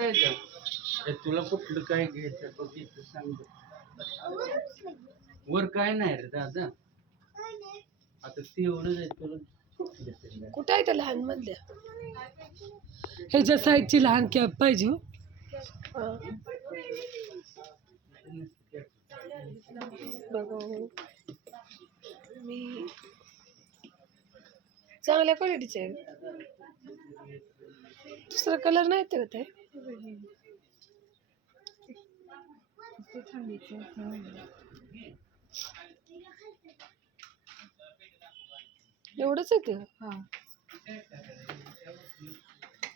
आहे त्या? अरे तुला कुठलं काय घ्यायचं बघ इथं सांग बरं. वर काय नाही रे दादा आता ते एवढं आहे तुला तरी. कुठं आहे त्या लहान मधल्या ह्याच्या साईजची लहान कॅब पाहिजे हो हा. बघा हो. मी चांगल्या क्वालिटीचे आहे दुसरा कलर नाही तर ते? एवढंच आहे ते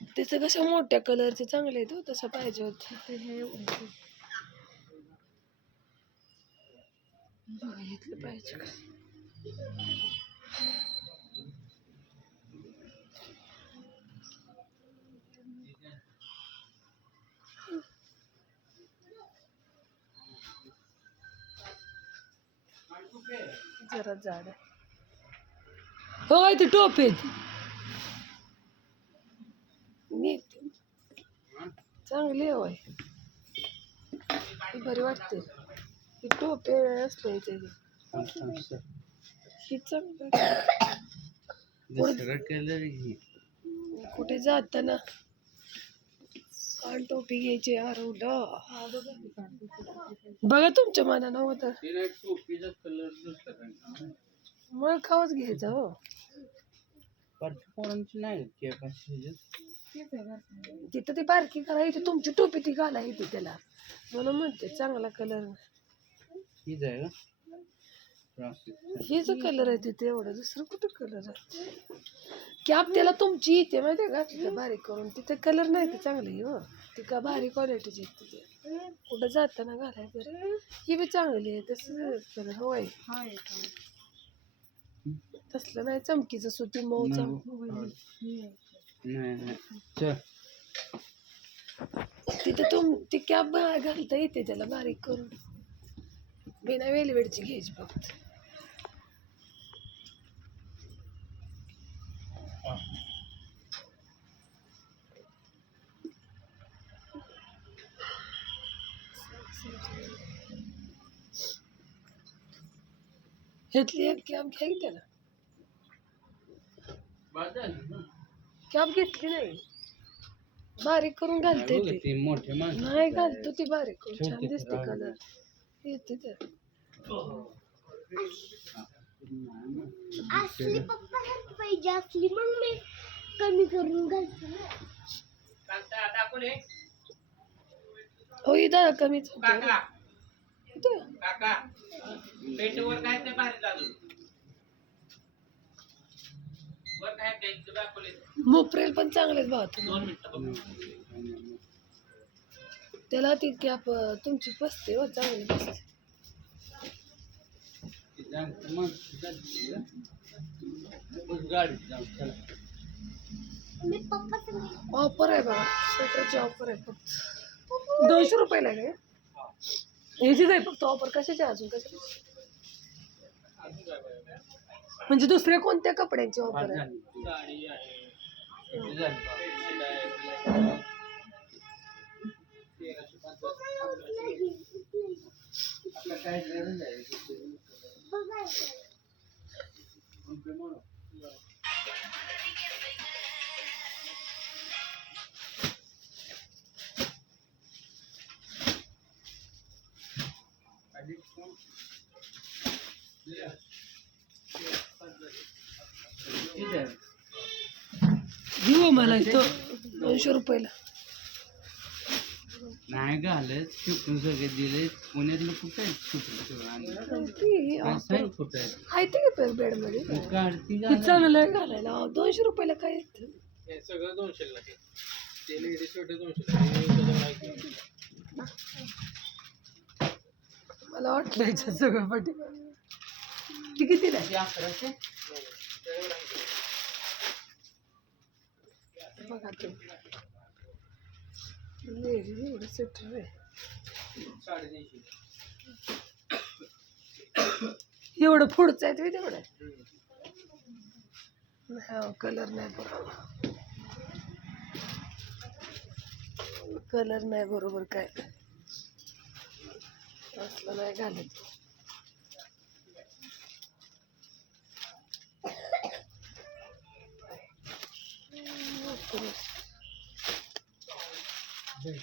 त्याचं कशा मोठ्या कलरचे चांगले आहेत हो, तसं पाहिजे होते. घेतलं पाहिजे का? जरा जाड आहे हो आहे ते टोप नीट चांगली आहे होय. ही बरी वाटते ही टोपे असले त्याची. ही चांगलं आहे. कुठे जाताना कान टोपी घ्यायची आरवला बघा तुमच्या मनानं होतं. मग खावच घ्यायचं हो. तिथं ती बारकी करायची तुमची टोपी ती घालायची त्याला. म्हणून म्हणते चांगला कलर का? Plastic. हे जो कलर आहे तिथे एवढं दुसरं कुठं कलर आहे? कॅप त्याला तुमची येते माहिती आहे का? तिथे बारीक करून. तिथे कलर नाही ते चांगली हो. ती का भारी क्वालिटीची आहे तिथे. कुठं जाताना घालाय बरं. ही बी चांगली आहे तसं कलर होय. तसलं नाही चमकीचं सुती मऊ चम नाही नाही. चल. तिथे तुम ती कॅप घालता येते त्याला बारीक करून. बिना वेलवेडची घ्यायची फक्त. घेतली एक कॅब घ्या की त्याला कॅब घेतली नाही? बारीक करून घालते ती ते नाही घालतो ती बारीक करून छान दिसते कलर येते तर असली पप्पा पाहिजे असली मग मी कमी करून घालतो. हो इथं कमीच होतं. इथं. मोपरेल पण चांगलेच भाव त्याला ती कॅप तुमची पसते हो चांगली पसते गाडी जाऊ चला मी पप्पा सांगितलं ऑफर आहे बघा. स्वेटरची ऑफर आहे फक्त. दोनशे रुपयाला आहे का ह्याचीच आहे फक्त ऑफर कशाची आहे अजून? कशाची? म्हणजे दुसऱ्या कोणत्या कपड्यांची ऑफर आहे? काय गरज आहे? घेऊ मला इथं दोनशे रुपयाला. नाही घालत शिकून सगळे दिले. पुण्यातलं कुठं आहे शिकून कुठं आहे ते का बेडमध्ये काढती हे. चांगलं आहे घालायला. दोनशे रुपयाला काय येतं सगळं दोनशे लागते ते लेडीज स्वेटर दोनशे मला वाटलं याच्यात सगळं पाठी ती कितीला आहे? बघा तुम्ही. लेडीज एवढं आहे. एवढं पुढचं आहे ते तेवढं हा कलर नाही बरोबर. कलर नाही बरोबर काय. असलं नाही घालत बरं.